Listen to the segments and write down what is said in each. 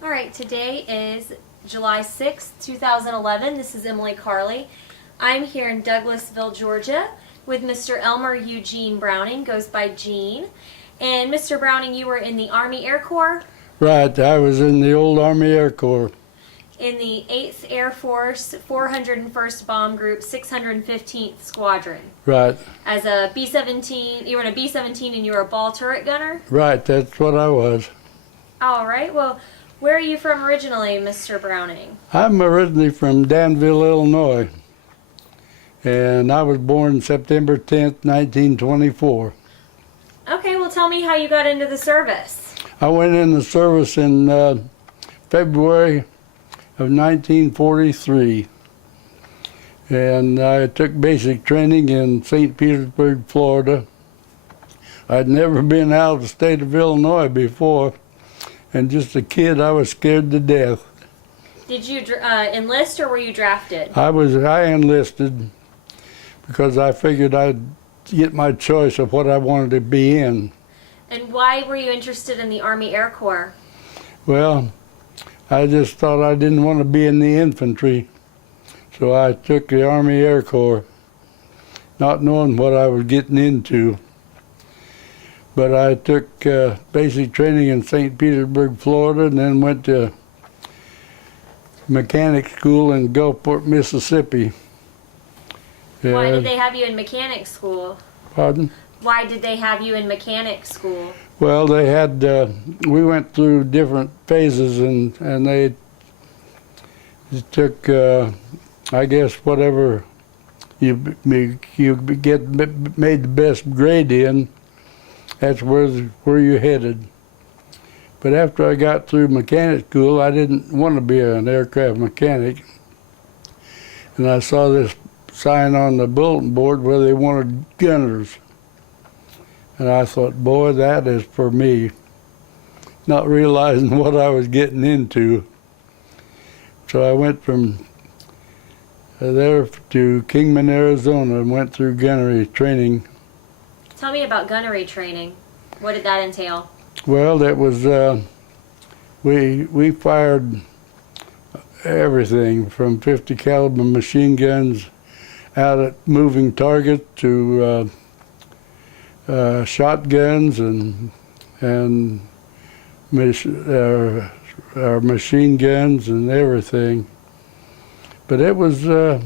All right, today is July 6th, 2011. This is Emily Carley. I'm here in Douglasville, Georgia with Mr. Elmer Eugene Browning, goes by Gene. And Mr. Browning, you were in the Army Air Corps? Right, I was in the old Army Air Corps. In the 8th Air Force, 401st Bomb Group, 615th Squadron. Right. As a B-17, you were in a B-17 and you were a ball turret gunner? Right, that's what I was. All right, well, where are you from originally, Mr. Browning? I'm originally from Danville, Illinois, and I was born September 10th, 1924. Okay, well, tell me how you got into the service. I went in the service in February of 1943, and I took basic training in St. Petersburg, Florida. I'd never been out of the state of Illinois before, and just a kid, I was scared to death. Did you enlist or were you drafted? I enlisted because I figured I'd get my choice of what I wanted to be in. And why were you interested in the Army Air Corps? Well, I just thought I didn't want to be in the infantry, so I took the Army Air Corps, not knowing what I was getting into. But I took basic training in St. Petersburg, Florida, and then went to mechanic school in Gulfport, Mississippi. Why did they have you in mechanic school? Pardon? Why did they have you in mechanic school? Well, they had, we went through different phases, and they took, I guess, whatever you get made the best grade in, that's where you headed. But after I got through mechanic school, I didn't want to be an aircraft mechanic. And I saw this sign on the bulletin board where they wanted gunners. And I thought, boy, that is for me, not realizing what I was getting into. So I went from there to Kingman, Arizona, and went through gunnery training. Tell me about gunnery training. What did that entail? Well, that was, we fired everything from 50 caliber machine guns out at moving targets to shotguns and our machine guns and everything. But it was a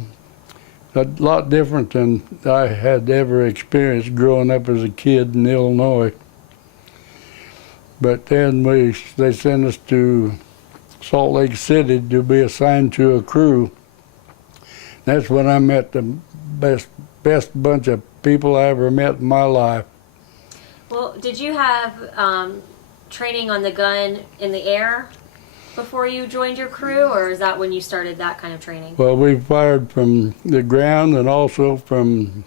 lot different than I had ever experienced growing up as a kid in Illinois. But then they sent us to Salt Lake City to be assigned to a crew. That's when I met the best bunch of people I ever met in my life. Well, did you have training on the gun in the air before you joined your crew, or is that when you started that kind of training? Well, we fired from the ground and also from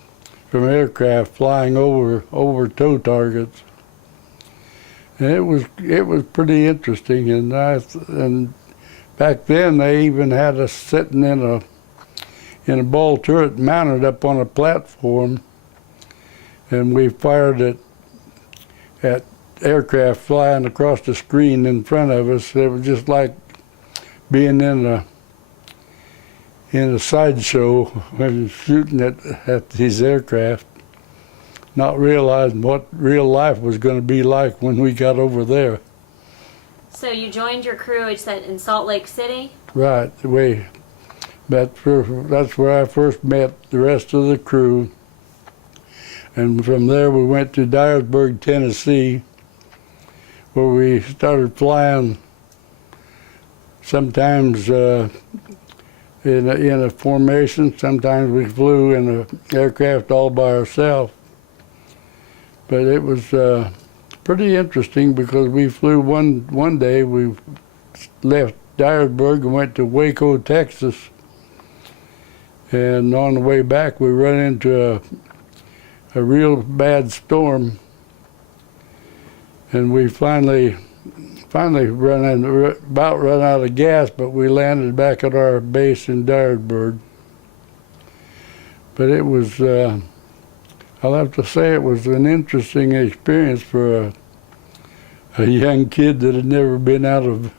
aircraft flying over tow targets. And it was pretty interesting, and back then they even had us sitting in a ball turret mounted up on a platform, and we fired it at aircraft flying across the screen in front of us. It was just like being in a sideshow when shooting at these aircraft, not realizing what real life was going to be like when we got over there. So you joined your crew in Salt Lake City? Right. That's where I first met the rest of the crew. And from there we went to Dyersburg, Tennessee, where we started flying sometimes in a formation. Sometimes we flew in an aircraft all by ourselves. But it was pretty interesting because we flew one day, we left Dyersburg and went to Waco, Texas. And on the way back, we ran into a real bad storm. And we finally about run out of gas, but we landed back at our base in Dyersburg. But it was, I'll have to say, it was an interesting experience for a young kid that had never been out of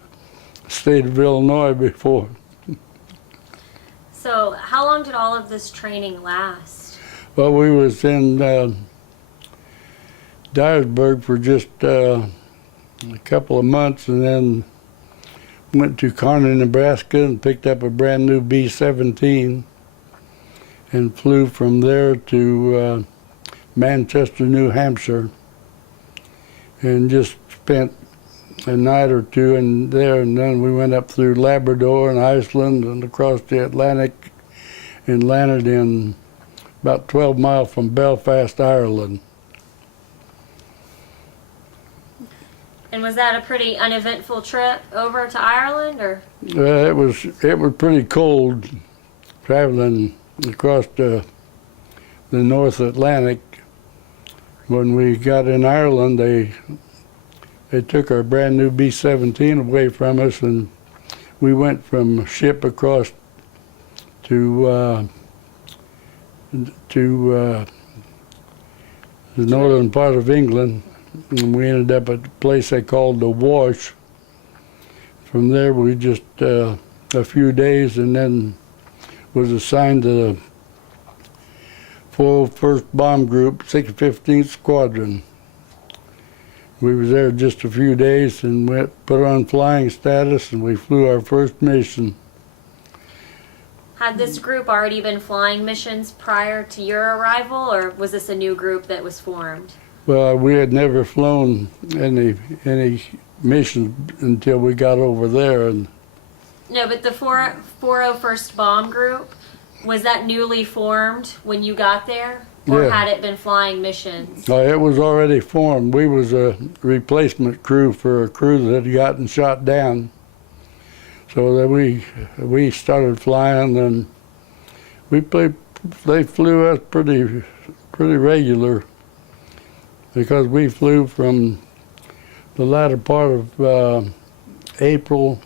state of Illinois before. So how long did all of this training last? Well, we was in Dyersburg for just a couple of months, and then went to Kearney, Nebraska, and picked up a brand new B-17 and flew from there to Manchester, New Hampshire, and just spent a night or two in there, and then we went up through Labrador and Iceland and across the Atlantic and landed in about 12 miles from Belfast, Ireland. And was that a pretty uneventful trip over to Ireland, or? It was pretty cold traveling across the North Atlantic. When we got in Ireland, they took our brand new B-17 away from us, and we went from ship across to the northern part of England, and we ended up at a place they called the Wash. From there, we just a few days, and then was assigned to the 401st Bomb Group, 615th Squadron. We was there just a few days and put on flying status, and we flew our first mission. Had this group already been flying missions prior to your arrival, or was this a new group that was formed? Well, we had never flown any missions until we got over there, and No, but the 401st Bomb Group, was that newly formed when you got there? Or Yeah. had it been flying missions? it was already formed. We was a replacement crew for a crew that had gotten shot down. So that we started flying, and they flew us pretty regular, because we flew from the latter part of April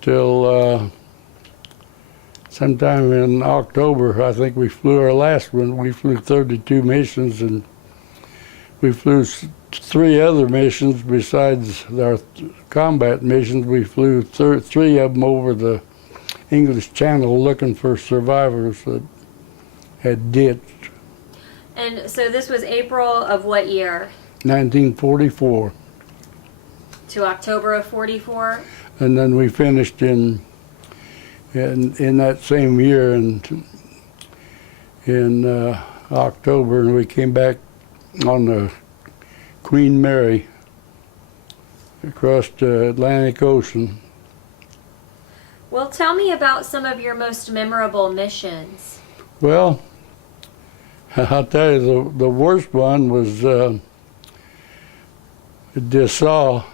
till sometime in October. I think we flew our last one. We flew 32 missions, and we flew 3 other missions besides our combat missions. We flew 3 of them over the English Channel looking for survivors that had ditched. And so this was April of what year? 1944. To October of 44? And then we finished in that same year in October, and we came back on the Queen Mary across the Atlantic Ocean. Well, tell me about some of your most memorable missions. Well, I'll tell you, the worst one was Dessau.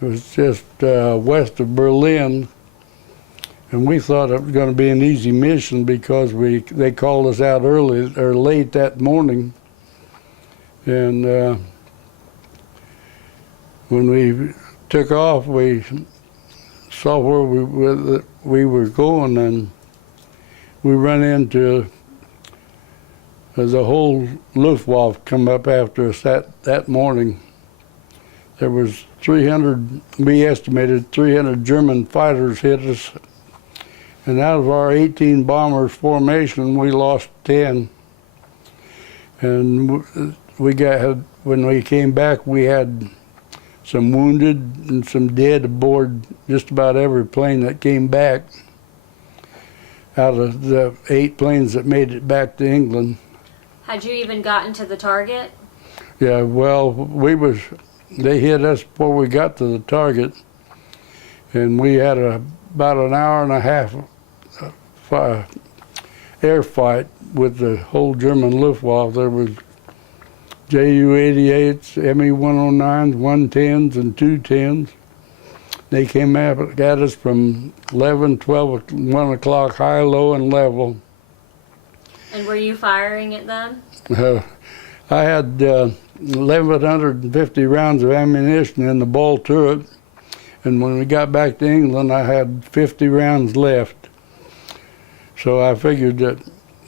It was just west of Berlin, and we thought it was going to be an easy mission because they called us out early or late that morning, and when we took off, we saw where we were going, and we ran into the whole Luftwaffe come up after us that morning. There was 300, we estimated 300 German fighters hit us, and out of our 18 bombers formation, we lost 10. And when we came back, we had some wounded and some dead aboard just about every plane that came back out of the 8 planes that made it back to England. Had you even gotten to the target? Yeah, well, they hit us before we got to the target, and we had about an hour and a half air fight with the whole German Luftwaffe. There was Ju-88s, Me-109s, 110s, and 210s. They came at us from 11, 12, 1 o'clock, high, low, and level. And were you firing at them? I had 1,150 rounds of ammunition in the ball turret, and when we got back to England, I had 50 rounds left. So I figured that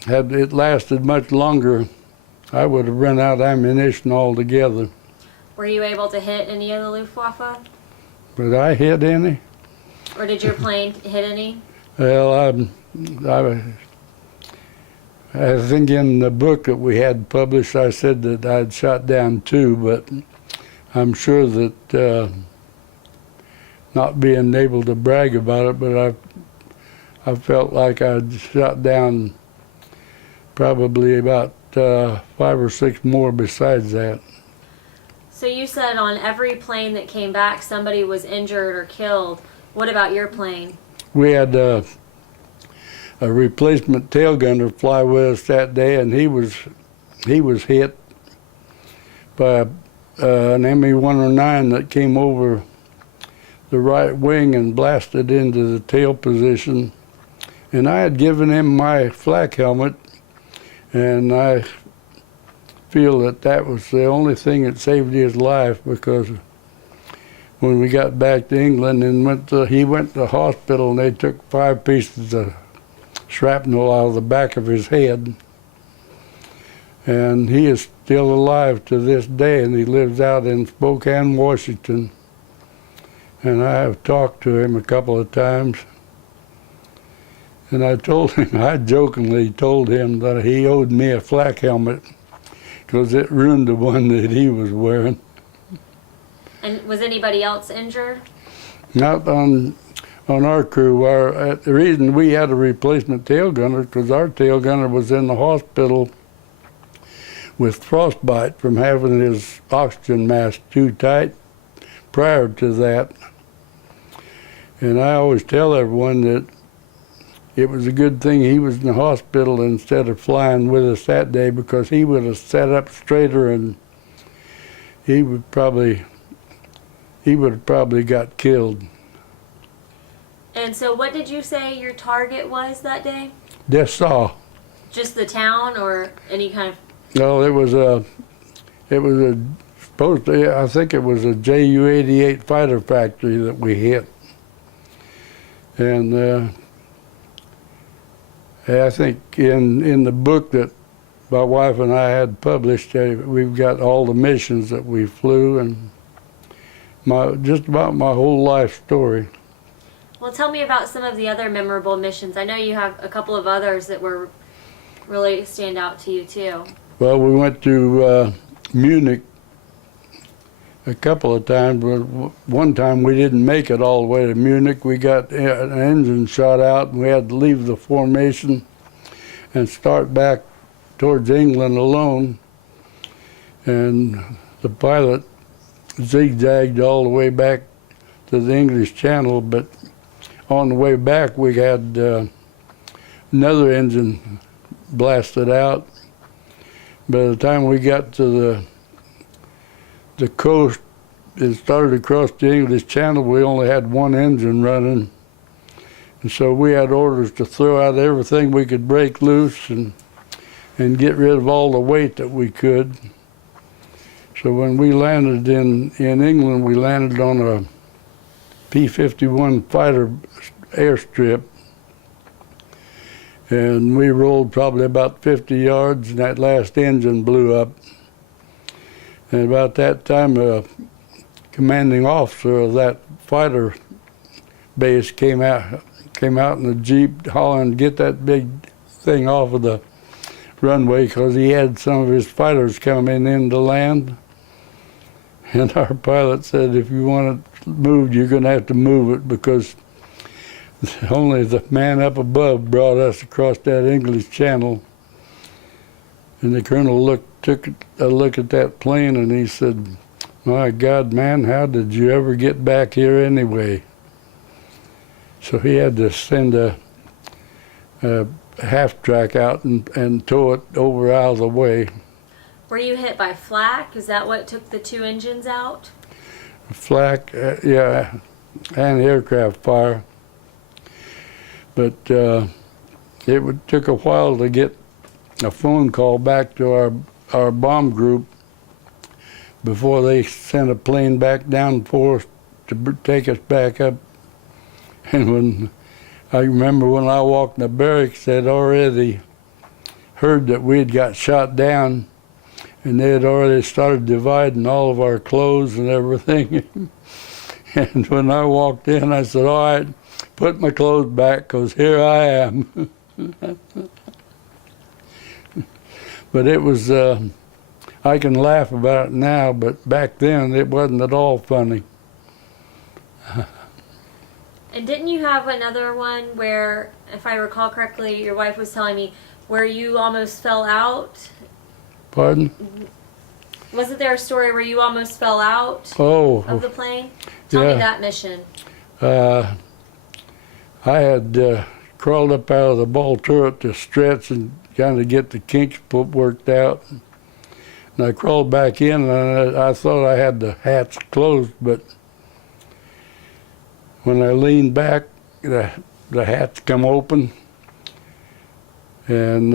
had it lasted much longer, I would have run out of ammunition altogether. Were you able to hit any of the Luftwaffe? Did I hit any? Or did your plane hit any? Well, I think in the book that we had published, I said that I'd shot down 2, but I'm sure that not being able to brag about it, but I felt like I'd shot down probably about 5 or 6 more besides that. So you said on every plane that came back somebody was injured or killed. What about your plane? We had a replacement tail gunner fly with us that day, and he was hit by an ME-109 that came over the right wing and blasted into the tail position. And I had given him my flak helmet, and I feel that that was the only thing that saved his life, because when we got back to England and he went to the hospital, and they took 5 pieces of shrapnel out of the back of his head. And he is still alive to this day, and he lives out in Spokane, Washington. And I have talked to him a couple of times. And I jokingly told him that he owed me a flak helmet because it ruined the one that he was wearing. And was anybody else injured? Not on our crew. The reason we had a replacement tail gunner because our tail gunner was in the hospital with frostbite from having his oxygen mask too tight prior to that. And I always tell everyone that it was a good thing he was in the hospital instead of flying with us that day, because he would have sat up straighter and he would have probably got killed. And so what did you say your target was that day? Dessau. Just the town or any kind of... No, I think it was a Ju-88 fighter factory that we hit. And I think in the book that my wife and I had published, we've got all the missions that we flew and just about my whole life story. Well, tell me about some of the other memorable missions. I know you have a couple of others that were really stand out to you too. Well, we went to Munich a couple of times, but one time we didn't make it all the way to Munich. We got an engine shot out, and we had to leave the formation and start back towards England alone. And the pilot zigzagged all the way back to the English Channel, but on the way back we had another engine blasted out. By the time we got to the coast and started across the English Channel, we only had one engine running. And so we had orders to throw out everything we could break loose and get rid of all the weight that we could. So when we landed in England, we landed on a P-51 fighter airstrip. And we rolled probably about 50 yards, and that last engine blew up. And about that time, a commanding officer of that fighter base came out in a Jeep hollering, "Get that big thing off of the runway," because he had some of his fighters coming in to land. And our pilot said, "If you want it moved, you're going to have to move it, because only the man up above brought us across that English Channel." And the colonel took a look at that plane, and he said, "My God, man, how did you ever get back here anyway?" So he had to send a half-track out and tow it over out of the way. Were you hit by flak? Is that what took the 2 engines out? Flak, yeah, and aircraft fire. But took a while to get a phone call back to our bomb group before they sent a plane back down for us to take us back up. And I remember when I walked in the barracks, they'd already heard that we had got shot down, and they had already started dividing all of our clothes and everything. And when I walked in, I said, all right, put my clothes back, 'cause here I am. But it was, I can laugh about it now, but back then it wasn't at all funny. And didn't you have another one where, if I recall correctly, your wife was telling me, where you almost fell out? Pardon? Wasn't there a story where you almost fell out Oh, of the plane? Tell yeah. me that mission. I had crawled up out of the ball turret to stretch and kind of get the kinks worked out. And I crawled back in, and I thought I had the hatch closed, but when I leaned back, the hatch come open, and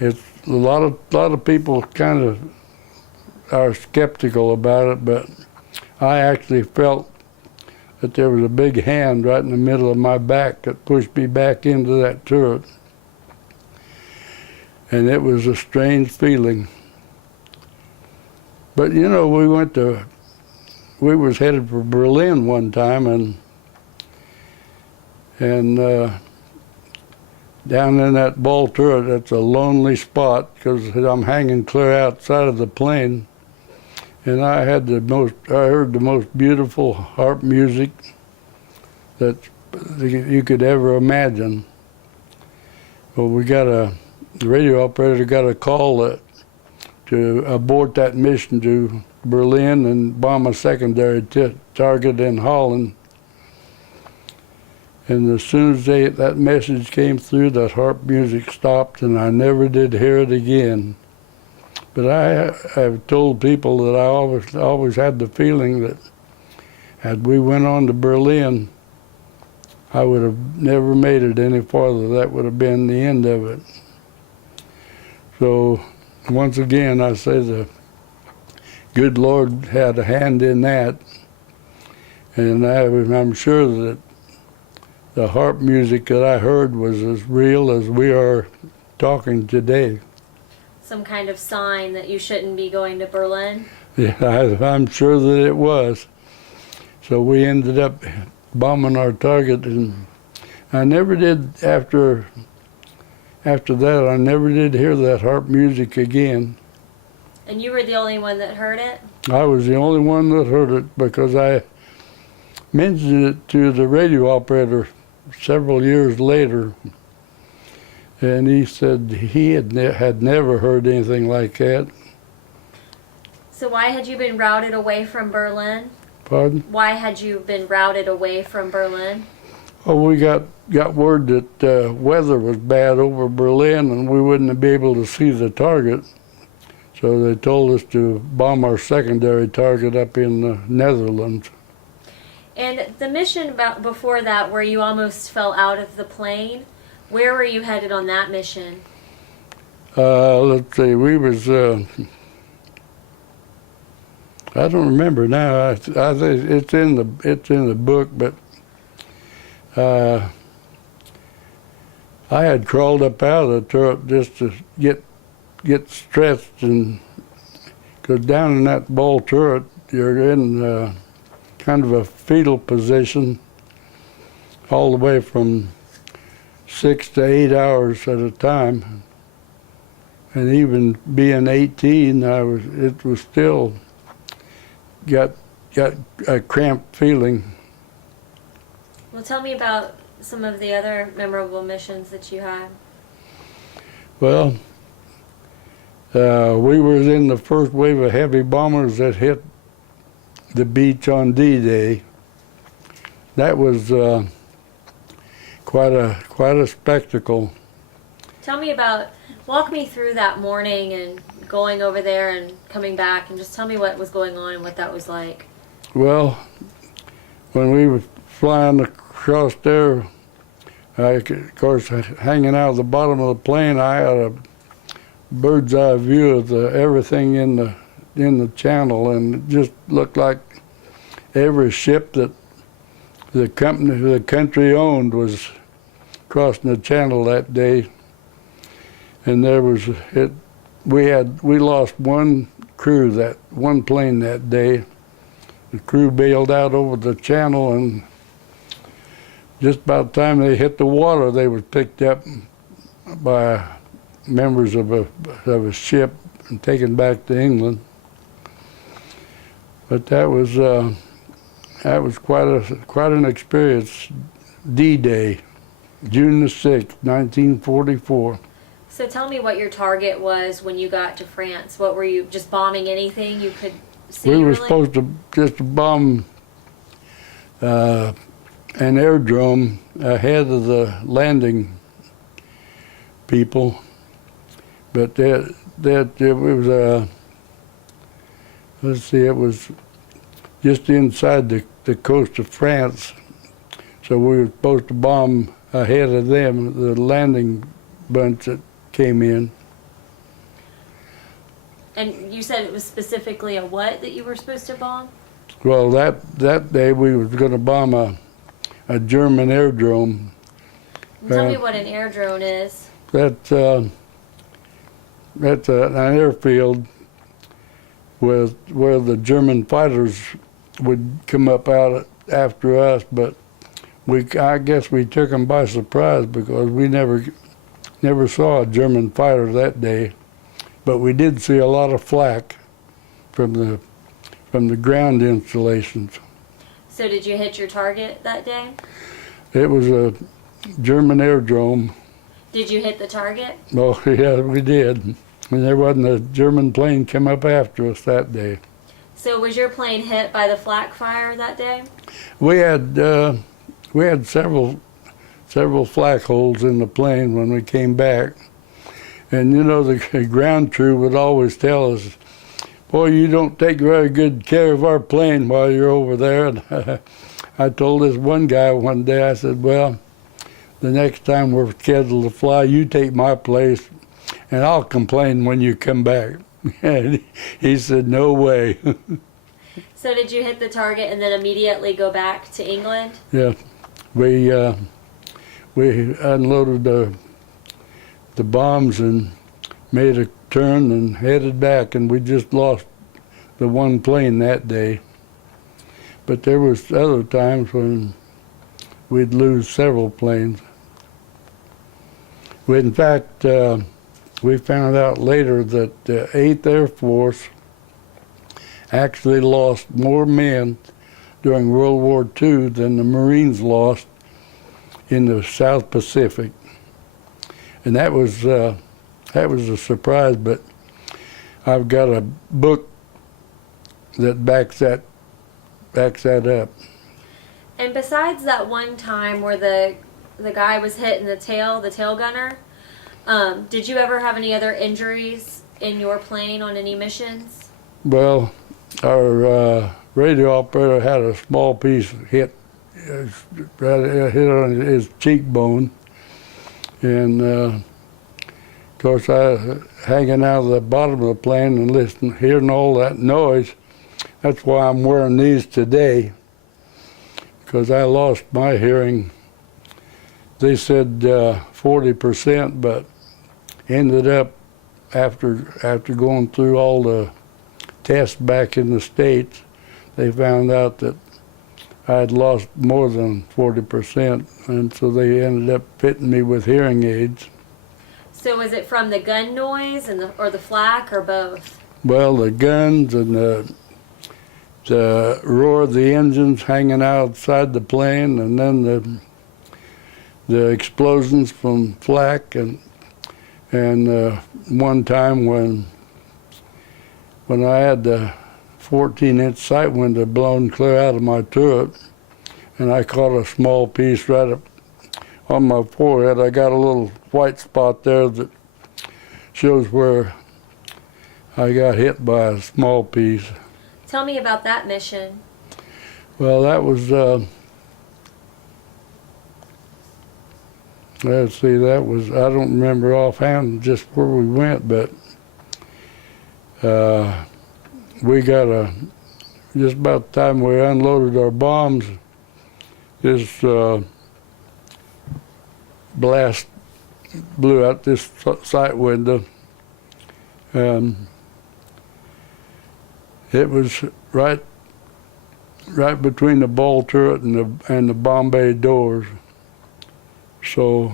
it's a lot of people kind of are skeptical about it, but I actually felt that there was a big hand right in the middle of my back that pushed me back into that turret. And it was a strange feeling. But you know, we was headed for Berlin one time, and down in that ball turret, that's a lonely spot because I'm hanging clear outside of the plane. And I heard the most beautiful harp music that you could ever imagine. Well, the radio operator got a call to abort that mission to Berlin and bomb a secondary target in Holland. And as soon as that message came through, that harp music stopped, and I never did hear it again. But I've told people that I always had the feeling that had we went on to Berlin, I would have never made it any farther. That would have been the end of it. So once again, I say the good Lord had a hand in that, and I'm sure that the harp music that I heard was as real as we are talking today. Some kind of sign that you shouldn't be going to Berlin? Yeah, I'm sure that it was. So we ended up bombing our target, and I never did, after that, I never did hear that harp music again. And you were the only one that heard it? I was the only one that heard it because I mentioned it to the radio operator several years later, and he said he had never heard anything like that. So why had you been routed away from Berlin? Pardon? Why had you been routed away from Berlin? Oh, we got word that weather was bad over Berlin and we wouldn't be able to see the target. So they told us to bomb our secondary target up in the Netherlands. And the mission before that, where you almost fell out of the plane, where were you headed on that mission? Let's see, we was, I don't remember now. I think it's in the book, but I had crawled up out of the turret just to get stretched, and because down in that ball turret, you're in kind of a fetal position all the way from 6 to 8 hours at a time. And even being 18, it was still got a cramped feeling. Well, tell me about some of the other memorable missions that you had. Well, we were in the first wave of heavy bombers that hit the beach on D-Day. That was quite a spectacle. Walk me through that morning and going over there and coming back, and just tell me what was going on and what that was like. Well, when we were flying across there, of course, hanging out at the bottom of the plane, I had a bird's eye view of everything in the channel, and it just looked like every ship that the country owned was crossing the channel that day. And we lost one plane that day, the crew bailed out over the channel, and just about the time they hit the water, they were picked up by members of a ship and taken back to England. But that was quite an experience. D-Day, June the 6th, 1944. So tell me what your target was when you got to France. What were you, just bombing anything you could see? We were really? supposed to just bomb an airdrome ahead of the landing people, but it was let's see, it was just inside the coast of France, so we were supposed to bomb ahead of them, the landing bunch that came in. And you said it was specifically a what that you were supposed to bomb? Well, that day we was going to bomb a German airdrome. Tell me what an air drone is. That's an airfield where the German fighters would come up out after us, but I guess we took them by surprise because we never saw a German fighter that day, but we did see a lot of flak from the ground installations. So did you hit your target that day? It was a German airdrome. Did you hit the target? Oh, yeah, we did. And there wasn't a German plane come up after us that day. So was your plane hit by the flak fire that day? We had several flak holes in the plane when we came back. And you know, the ground crew would always tell us, "Boy, you don't take very good care of our plane while you're over there." And I told this one guy one day, I said, "Well, the next time we're scheduled to fly, you take my place, and I'll complain when you come back." And he said, "No way." So did you hit the target and then immediately go back to England? Yeah, we unloaded the bombs and made a turn and headed back, and we just lost the one plane that day. But there was other times when we'd lose several planes. In fact, we found out later that the 8th Air Force actually lost more men during World War II than the Marines lost in the South Pacific. And that was a surprise, but I've got a book that backs that up. And besides that one time where the guy was hit in the tail gunner, did you ever have any other injuries in your plane on any missions? Well, our radio operator had a small piece hit on his cheekbone, and of course I hanging out of the bottom of the plane and hearing all that noise. That's why I'm wearing these today, because I lost my hearing. They said 40%, but ended up after going through all the tests back in the States, they found out that I had lost more than 40%, and so they ended up fitting me with hearing aids. So was it from the gun noise or the flak, or both? Well, the guns and the roar of the engines hanging outside the plane, and then the explosions from flak, and one time when I had the 14-inch sight window blown clear out of my turret, and I caught a small piece right up on my forehead. I got a little white spot there that shows where I got hit by a small piece. Tell me about that mission. Well, that was, let's see, that was, I don't remember offhand just where we went, but we got just about the time we unloaded our bombs, this blast blew out this sight window. It was right right between the ball turret and the bomb bay doors. So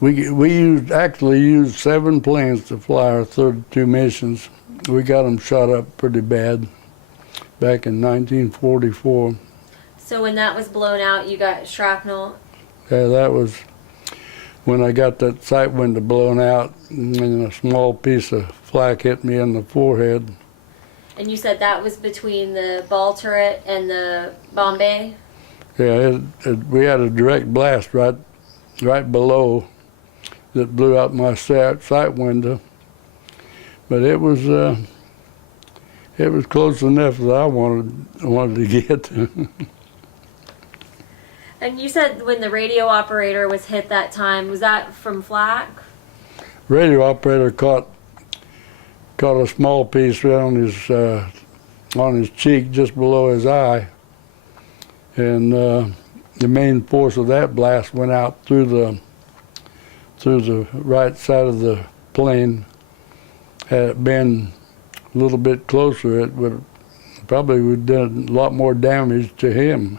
we actually used 7 planes to fly our 32 missions. We got them shot up pretty bad back in 1944. So when that was blown out, you got shrapnel? Yeah, that was when I got that sight window blown out, and a small piece of flak hit me in the forehead. And you said that was between the ball turret and the bomb bay? Yeah, we had a direct blast right below that blew out my sight window. But it was close enough that I wanted to get. And you said when the radio operator was hit that time, was that from flak? Radio operator caught a small piece right on his cheek, just below his eye, and the main force of that blast went out through the right side of the plane. Had it been a little bit closer, it would have done a lot more damage to him.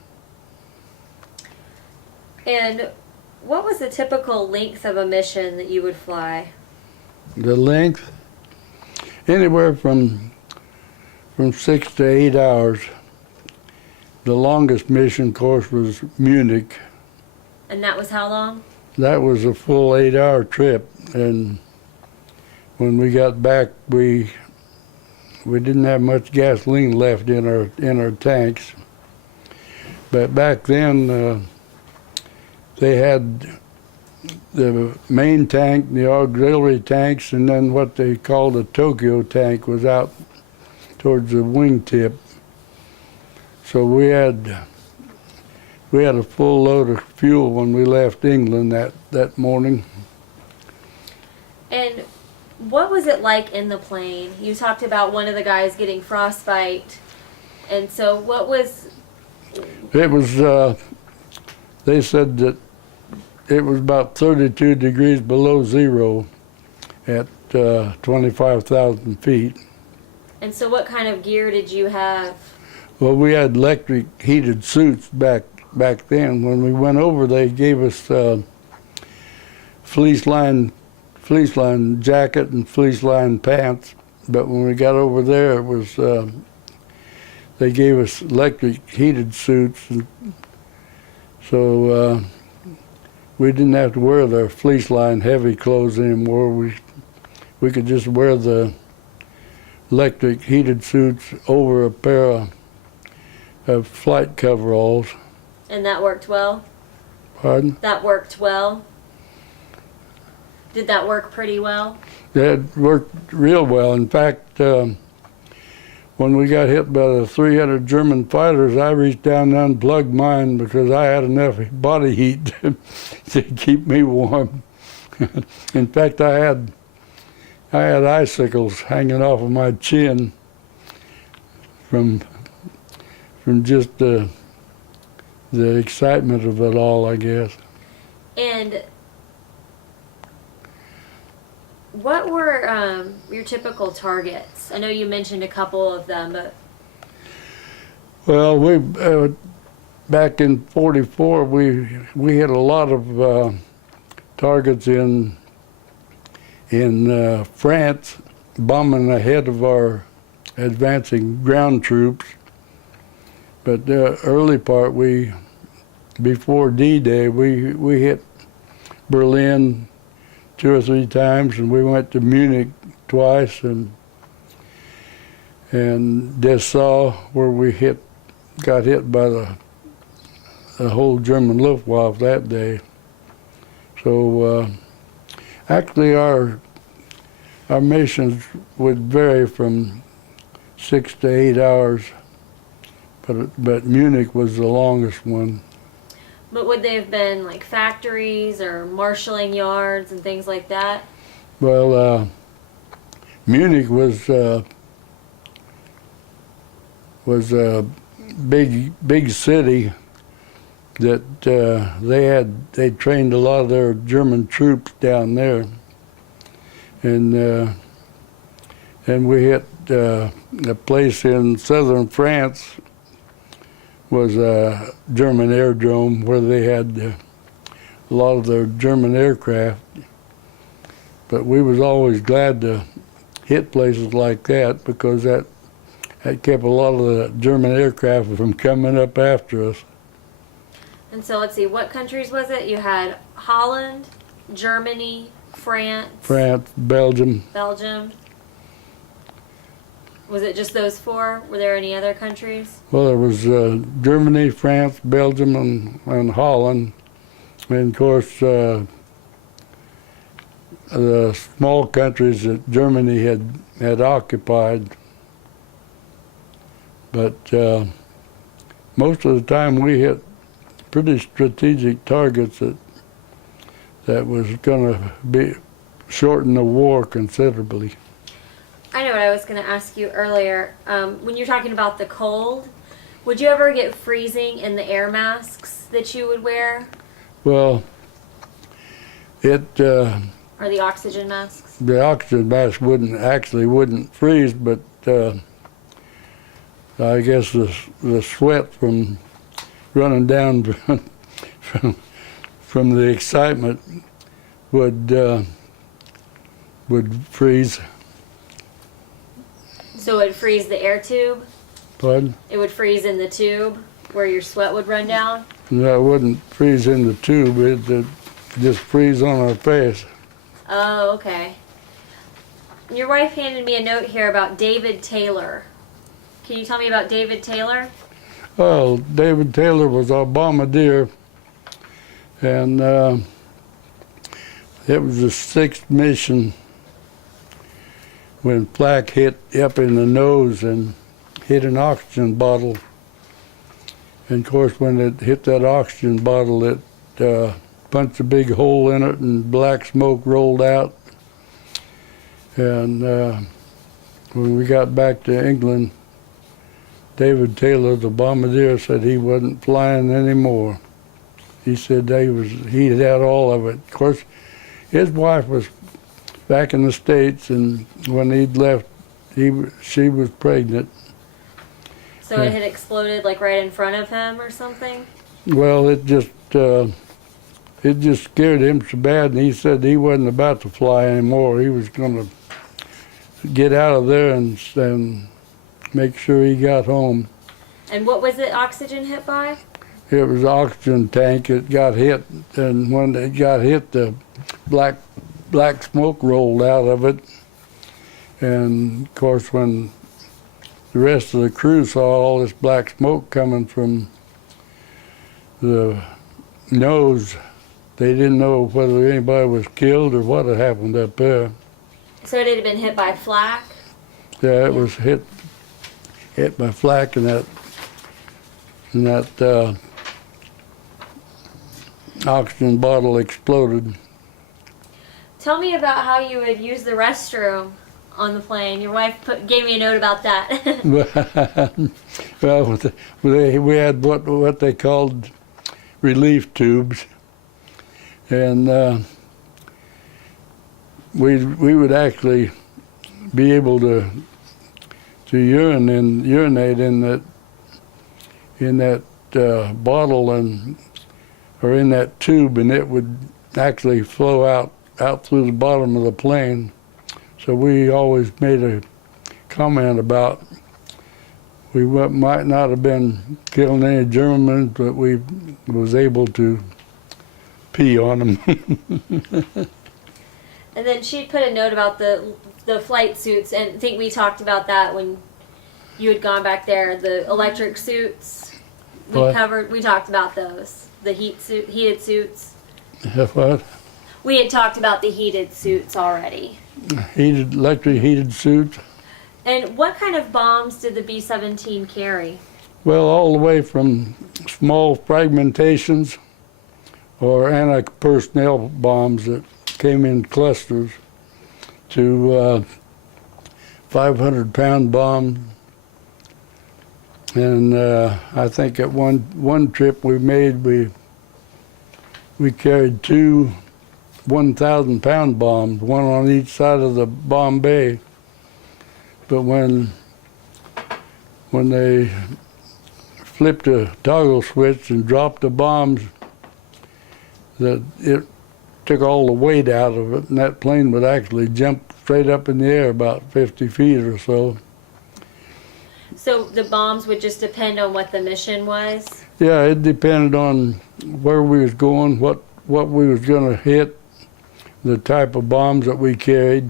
And what was the typical length of a mission that you would fly? The length, anywhere from 6 to 8 hours. The longest mission course was Munich. And that was how long? That was a full 8-hour trip, and when we got back, we didn't have much gasoline left in our tanks. But back then, they had the main tank, the auxiliary tanks, and then what they called the Tokyo tank was out towards the wingtip. So we had a full load of fuel when we left England that morning. And what was it like in the plane? You talked about one of the guys getting frostbite. And so what was... It was, they said that it was about 32 degrees below zero at 25,000 feet. And so what kind of gear did you have? Well, we had electric heated suits back then. When we went over, they gave us fleece line jacket and fleece line pants. But when we got over there, it was they gave us electric heated suits, and so we didn't have to wear the fleece line heavy clothes anymore. We could just wear the electric heated suits over a pair of flight coveralls. And that worked well? Pardon? That worked well? Did that work pretty well? It worked real well. In fact, when we got hit by the 300 German fighters, I reached down and unplugged mine because I had enough body heat to keep me warm. In fact, I had icicles hanging off of my chin from just the excitement of it all, I guess. And what were your typical targets? I know you mentioned a couple of them, but... Well, we back in '44, we hit a lot of targets in France, bombing ahead of our advancing ground troops. But the early part, before D-Day, we hit Berlin 2 or 3 times, and we went to Munich twice, and Dessau, where we got hit by the whole German Luftwaffe that day. So actually, our missions would vary from 6 to 8 hours, but Munich was the longest one. But would they have been like factories or marshalling yards and things like that? Well, Munich was a big city that they trained a lot of their German troops down there, and we hit a place in southern France was a German aerodrome where they had a lot of their German aircraft. But we was always glad to hit places like that because that kept a lot of the German aircraft from coming up after us. And so let's see, what countries was it? You had Holland, Germany, France, Belgium. Belgium. Was it just those four? Were there any other countries? Well, there was Germany, France, Belgium, and Holland. And of course, the small countries that Germany had occupied. But most of the time we hit pretty strategic targets that was going to shorten the war considerably. I know what I was going to ask you earlier. When you're talking about the cold, would you ever get freezing in the air masks that you would wear? Well, or the oxygen masks? The oxygen mask wouldn't freeze, but I guess the sweat from running down from the excitement would freeze. So it would freeze the air tube? Pardon? It would freeze in the tube where your sweat would run down? No, it wouldn't freeze in the tube. It'd just freeze on our face. Oh, okay. Your wife handed me a note here about David Taylor. Can you tell me about David Taylor? Well, David Taylor was our bombardier, and it was the 6th mission when flak hit up in the nose and hit an oxygen bottle. And of course, when it hit that oxygen bottle, it punched a big hole in it and black smoke rolled out. And when we got back to England, David Taylor, the bombardier, said he wasn't flying anymore. He said he'd had all of it. Of course, his wife was back in the States, and when he'd left, she was pregnant. So it had exploded like right in front of him or something? Well, it just scared him so bad, and he said he wasn't about to fly anymore. He was going to get out of there and make sure he got home. And what was it oxygen hit by? It was an oxygen tank. It got hit, and when it got hit, the black smoke rolled out of it. And of course, when the rest of the crew saw all this black smoke coming from the nose, they didn't know whether anybody was killed or what had happened up there. So it had been hit by flak? Yeah, it was hit by flak, and that oxygen bottle exploded. Tell me about how you would use the restroom on the plane. Your wife gave me a note about that. Well, we had what they called relief tubes, and we would actually be able to urinate in that bottle or in that tube, and it would actually flow out through the bottom of the plane. So we always made a comment about we might not have been killing any Germans, but we was able to pee on them. And then she put a note about the flight suits, and I think we talked about that when you had gone back there. The electric suits we talked about those. The heated suits. What? We had talked about the heated suits already. Electric heated suits. And what kind of bombs did the B-17 carry? Well, all the way from small fragmentations or anti-personnel bombs that came in clusters to 500-pound bombs. And I think at one trip we made, we carried two 1,000-pound bombs, one on each side of the bomb bay. But when they flipped a toggle switch and dropped the bombs, that it took all the weight out of it, and that plane would actually jump straight up in the air about 50 feet or so. So the bombs would just depend on what the mission was? Yeah, it depended on where we was going, what we was going to hit, the type of bombs that we carried.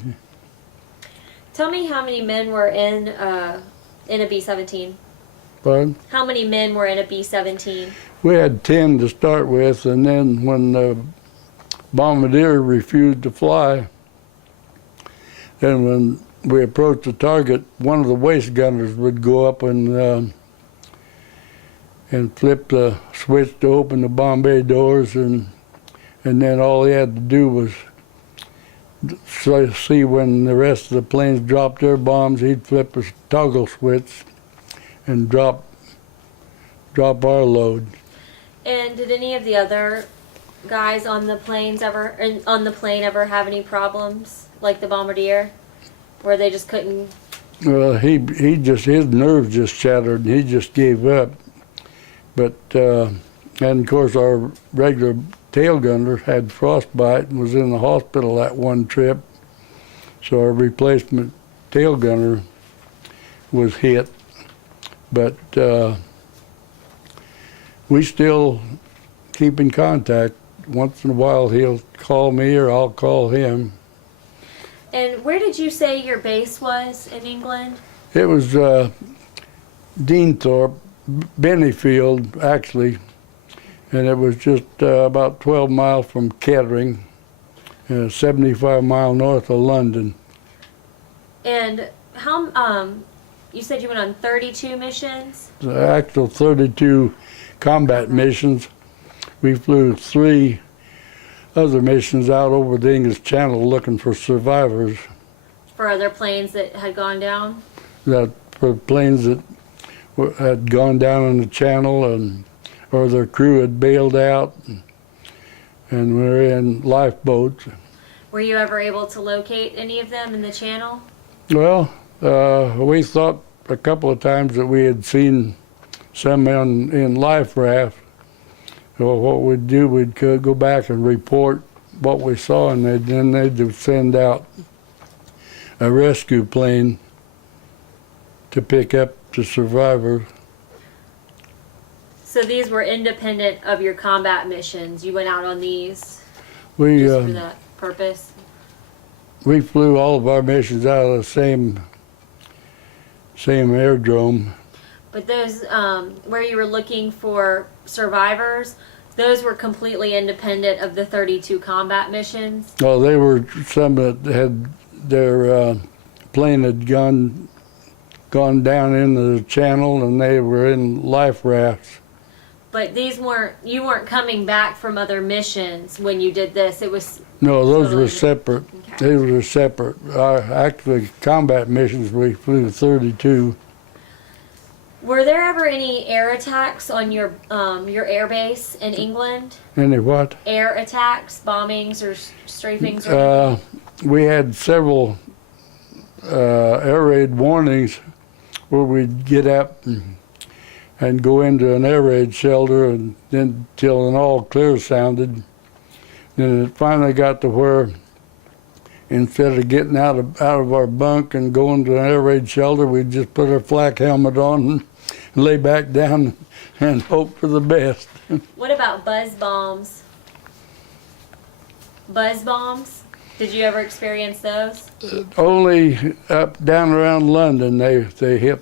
Tell me how many men were in a B-17? But How many men were in a B-17? we had 10 to start with, and then when the bombardier refused to fly, then when we approached the target, one of the waist gunners would go up and flip the switch to open the bomb bay doors, and then all he had to do was see when the rest of the planes dropped their bombs, he'd flip a toggle switch and drop our load. And did any of the other guys on the plane ever have any problems, like the bombardier, where they just couldn't? Well, his nerves just shattered, and he just gave up. But and of course our regular tail gunner had frostbite and was in the hospital that one trip, so our replacement tail gunner was hit. But we still keep in contact. Once in a while he'll call me or I'll call him. And where did you say your base was in England? It was Deanthorpe, Bennyfield actually, and it was just about 12 miles from Kettering, 75 miles north of London. And how, you said you went on 32 missions? The actual 32 combat missions. We flew 3 other missions out over the English Channel looking for survivors. For other planes that had gone down? That for planes that had gone down in the Channel, or their crew had bailed out, and we were in lifeboats. Were you ever able to locate any of them in the Channel? Well, we thought a couple of times that we had seen some in life raft. So what we'd do, we'd go back and report what we saw, and then they'd send out a rescue plane to pick up the survivors. So these were independent of your combat missions. You went out on these We just for that purpose? we flew all of our missions out of the same aerodrome. But those, where you were looking for survivors, those were completely independent of the 32 combat missions? Well, they were some that had their plane had gone down into the Channel, and they were in life rafts. But you weren't coming back from other missions when you did this. It was No, those totally were separate. Okay. They were separate. Our actually combat missions, we flew 32. Were there ever any air attacks on your air base in England? Any what? Air attacks, bombings, or strafings? Or We had several air raid warnings where we'd get up and go into an air raid shelter, and then till an all clear sounded. Then it finally got to where instead of getting out of our bunk and going to an air raid shelter, we'd just put our flak helmet on and lay back down and hope for the best. What about buzz bombs? Buzz bombs? Did you ever experience those? Only up down around London they hit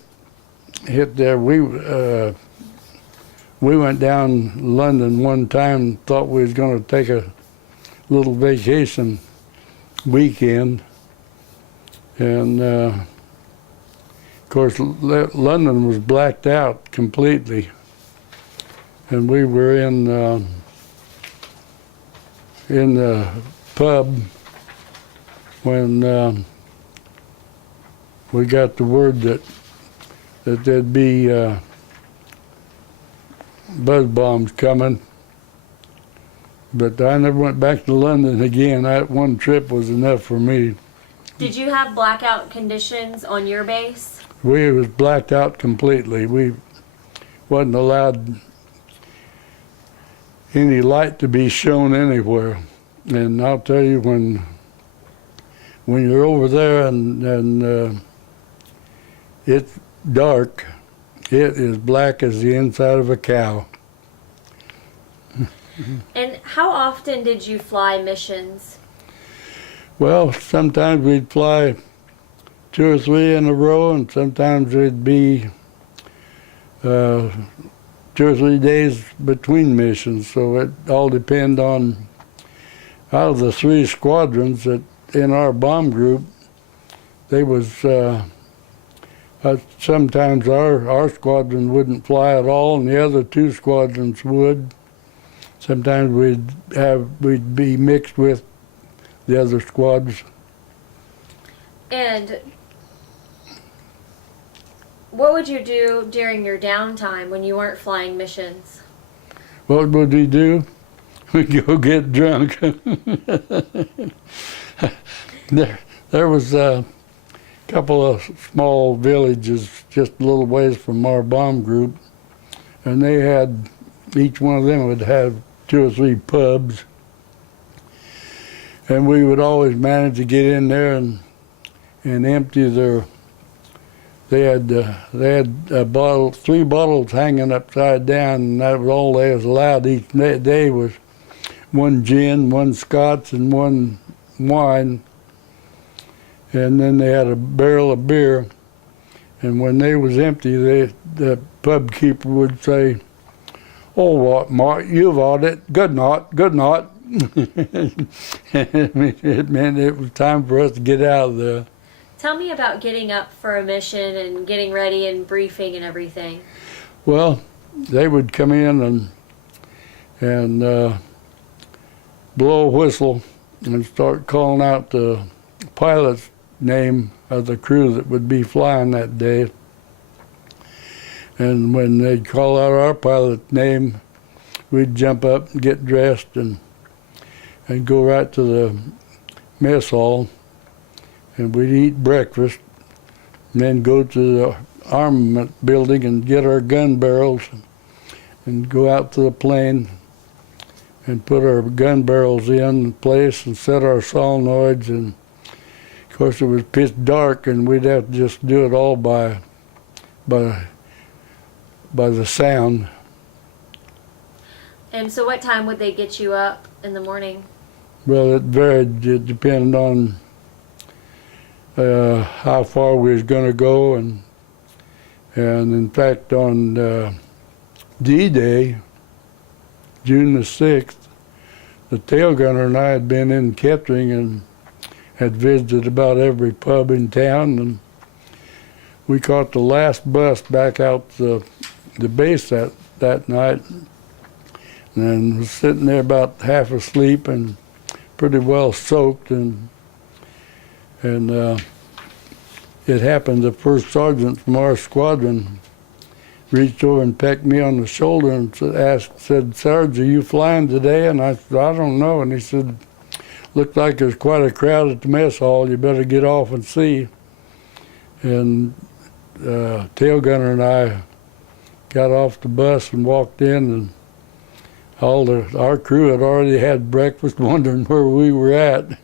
there. We went down London one time, thought we was going to take a little vacation weekend, and of course London was blacked out completely, and we were in the pub when we got the word that there'd be buzz bombs coming. But I never went back to London again. That one trip was enough for me. Did you have blackout conditions on your base? We was blacked out completely. We wasn't allowed any light to be shown anywhere. And I'll tell you, when you're over there and it's dark, it is black as the inside of a cow. And how often did you fly missions? Well, sometimes we'd fly 2 or 3 in a row, and sometimes it'd be 2 or 3 days between missions. So it all depends on, out of the 3 squadrons that in our bomb group, they was sometimes our squadron wouldn't fly at all, and the other 2 squadrons would. Sometimes we'd be mixed with the other squads. And what would you do during your downtime when you weren't flying missions? What would we do? We'd go get drunk. There was a couple of small villages just a little ways from our bomb group, and they had, each one of them would have 2 or 3 pubs, and we would always manage to get in there and empty their. They had a bottle, 3 bottles hanging upside down, and that was all they was allowed each day was 1 gin, 1 scotch, and 1 wine. And then they had a barrel of beer, and when they was empty, the pub keeper would say, "Oh, what, Mark, you've had it. Good night, good night." It meant it was time for us to get out of there. Tell me about getting up for a mission and getting ready and briefing and everything. Well, they would come in and blow a whistle and start calling out the pilot's name of the crew that would be flying that day. And when they'd call out our pilot's name, we'd jump up and get dressed and go right to the mess hall, and we'd eat breakfast and then go to the armament building and get our gun barrels and go out to the plane and put our gun barrels in place and set our solenoids. And of course it was pitch dark, and we'd have to just do it all by the sound. And so what time would they get you up in the morning? Well, it varied. It depended on how far we was going to go, and in fact on D-Day, June the 6th, the tail gunner and I had been in Kettering and had visited about every pub in town, and we caught the last bus back out the base that night, and was sitting there about half asleep and pretty well soaked, and it happened the first sergeant from our squadron reached over and pecked me on the shoulder and said, "Sarge, are you flying today?" And I said, "I don't know." And he said, "Looked like there's quite a crowd at the mess hall. You better get off and see." And tail gunner and I got off the bus and walked in, and our crew had already had breakfast, wondering where we were at.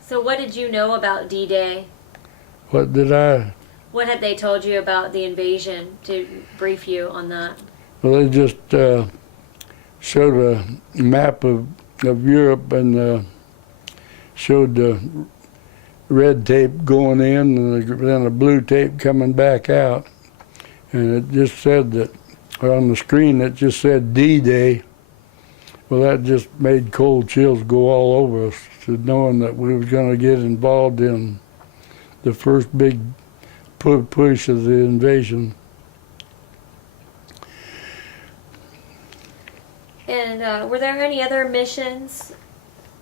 So what did you know about D-Day? What did I? What had they told you about the invasion to brief you on that? Well, they just showed a map of Europe and showed the red tape going in and then the blue tape coming back out. And it just said that, on the screen it just said D-Day. Well, that just made cold chills go all over us, knowing that we were going to get involved in the first big push of the invasion. And were there any other missions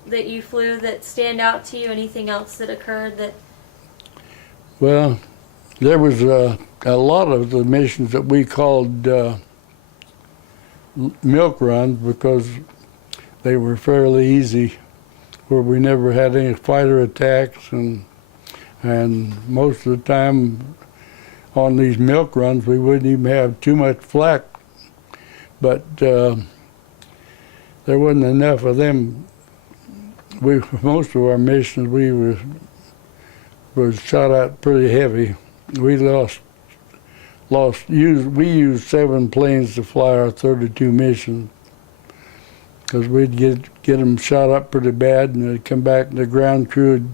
that you flew that stand out to you? Anything else that occurred that? Well, there was a lot of the missions that we called milk runs because they were fairly easy where we never had any fighter attacks, and most of the time on these milk runs we wouldn't even have too much flak, but there wasn't enough of them. Most of our missions we were shot at pretty heavy. We we used 7 planes to fly our 32 missions, because we'd get them shot up pretty bad, and they'd come back and the ground crew would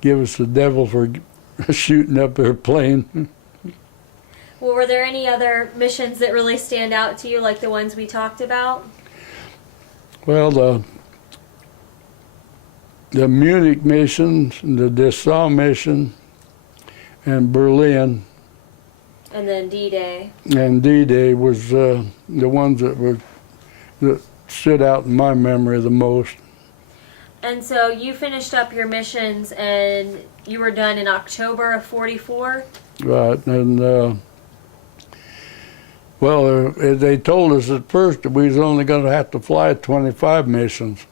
give us the devil for shooting up their plane. Well, were there any other missions that really stand out to you, like the ones we talked about? Well, the Munich mission, the Dessau mission, and Berlin, and then D-Day. And D-Day was the ones that stood out in my memory the most. And so you finished up your missions, and you were done in October of '44. Right, and well, they told us at first that we was only going to have to fly 25 missions.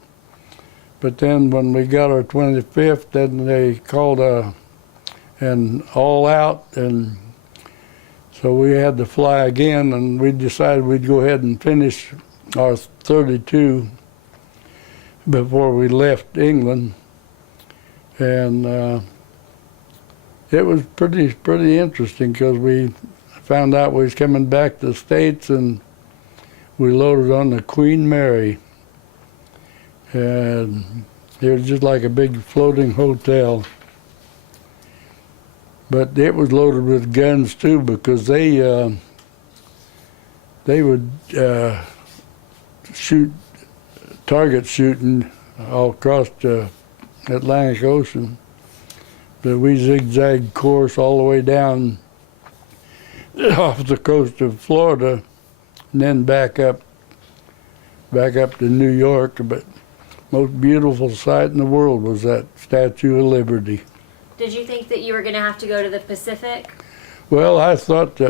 But then when we got our 25th, then they called an all out, and so we had to fly again, and we decided we'd go ahead and finish our 32 before we left England. And it was pretty interesting, because we found out we was coming back to the States, and we loaded on the Queen Mary. And it was just like a big floating hotel. But it was loaded with guns too, because they would shoot target shooting all across the Atlantic Ocean. But we zigzagged course all the way down off the coast of Florida, and then back up to New York. But most beautiful sight in the world was that Statue of Liberty. Did you think that you were going to have to go to the Pacific? Well, I thought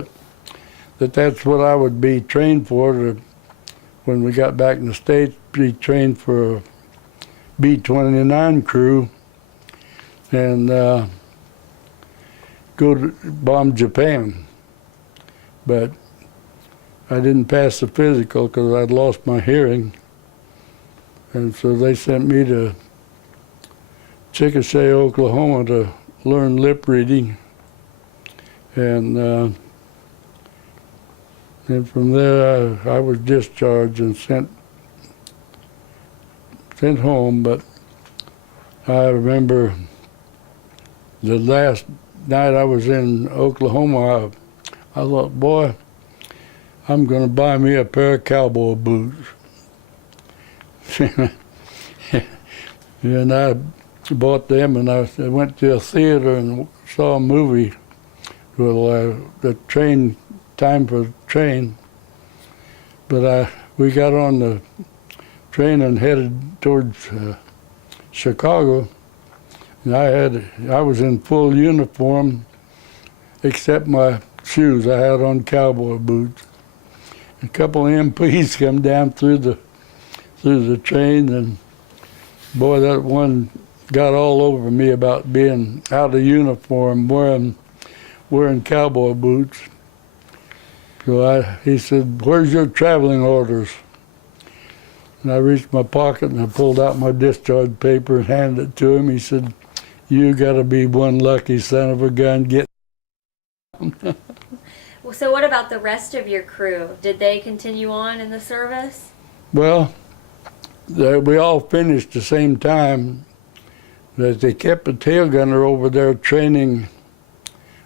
that's what I would be trained for, when we got back in the States, be trained for a B-29 crew and go to bomb Japan. But I didn't pass the physical because I'd lost my hearing. And so they sent me to Chickasha, Oklahoma to learn lip reading. And from there I was discharged and sent home. But I remember the last night I was in Oklahoma, I thought, boy, I'm going to buy me a pair of cowboy boots. And I bought them, and I went to a theater and saw a movie with the train, time for the train. But we got on the train and headed towards Chicago, and I was in full uniform except my shoes. I had on cowboy boots. A couple of MPs come down through the train, and boy, that one got all over me about being out of uniform, wearing cowboy boots. So he said, "Where's your traveling orders?" And I reached my pocket and I pulled out my discharge paper and handed it to him. He said, "You gotta be one lucky son of a gun get." So what about the rest of your crew? Did they continue on in the service? Well, we all finished the same time. That they kept a tail gunner over there training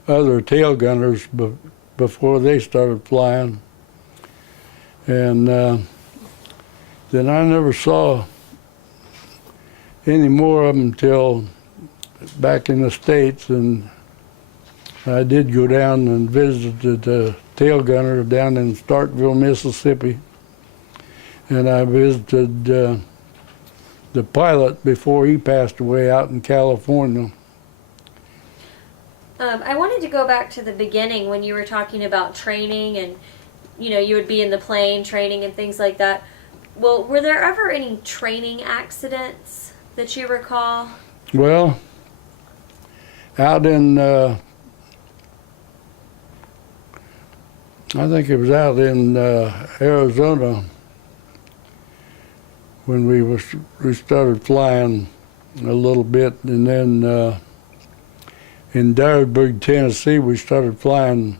other tail gunners before they started flying. And then I never saw any more of them till back in the States, and I did go down and visit the tail gunner down in Starkville, Mississippi, and I visited the pilot before he passed away out in California. I wanted to go back to the beginning when you were talking about training, and you would be in the plane training and things like that. Well, were there ever any training accidents? that you recall? Well, out in, I think it was out in Arizona when we started flying a little bit, and then in Dyersburg, Tennessee, we started flying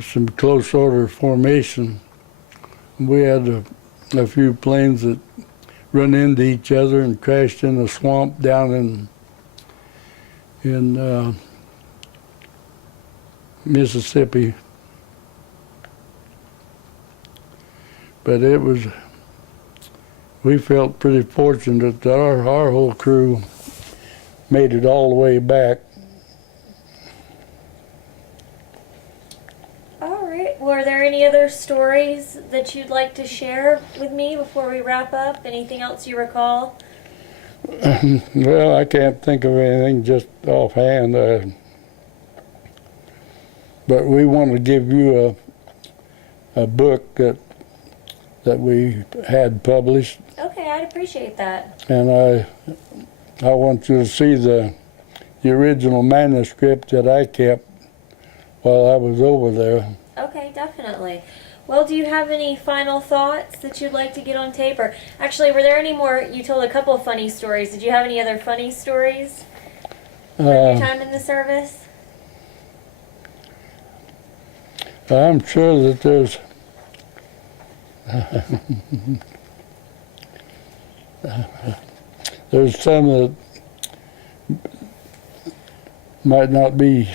some close order formation. We had a few planes that run into each other and crashed in a swamp down in Mississippi. But we felt pretty fortunate that our whole crew made it all the way back. All right. Were there any other stories that you'd like to share with me before we wrap up? Anything else you recall? Well, I can't think of anything just offhand. But we want to give you a book that we had published. Okay, I'd appreciate that. And I want you to see the original manuscript that I kept while I was over there. Okay, definitely. Well, do you have any final thoughts that you'd like to get on tape? Or actually, were there any more? You told a couple of funny stories. Did you have any other funny stories from your time in the service? I'm sure that there's there's some that might not be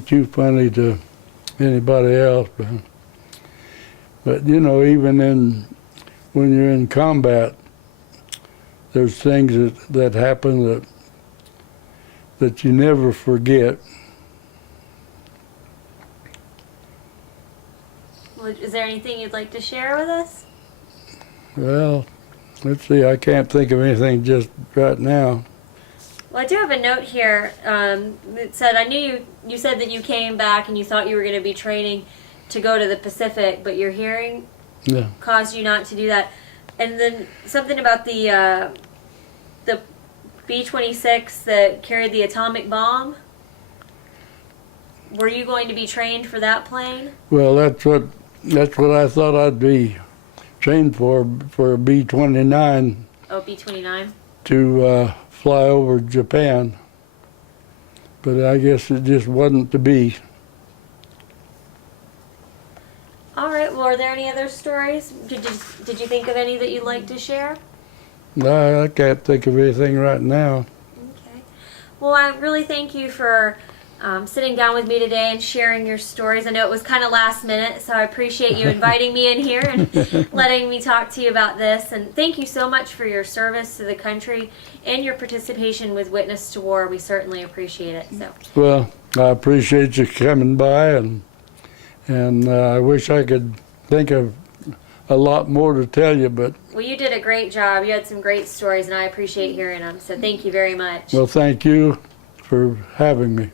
too funny to anybody else, but you know, even when you're in combat, there's things that happen that you never forget. Is there anything you'd like to share with us? Well, let's see, I can't think of anything just right now. Well, I do have a note here that said, I knew you said that you came back and you thought you were going to be training to go to the Pacific, but your hearing caused you not to do that. And then something about the B-26 that carried the atomic bomb. Were you going to be trained for that plane? Well, that's what I thought I'd be trained for a B-29. Oh, B-29. To fly over Japan, but I guess it just wasn't to be. All right. Well, are there any other stories? Did you think of any that you'd like to share? No, I can't think of anything right now. Okay. Well, I really thank you for sitting down with me today and sharing your stories. I know it was kind of last minute, so I appreciate you inviting me in here and letting me talk to you about this. And thank you so much for your service to the country and your participation with Witness to War. We certainly appreciate it. So. Well, I appreciate you coming by, and I wish I could think of a lot more to tell you, but... Well, you did a great job. You had some great stories, and I appreciate hearing them. So thank you very much. Well, thank you for having me.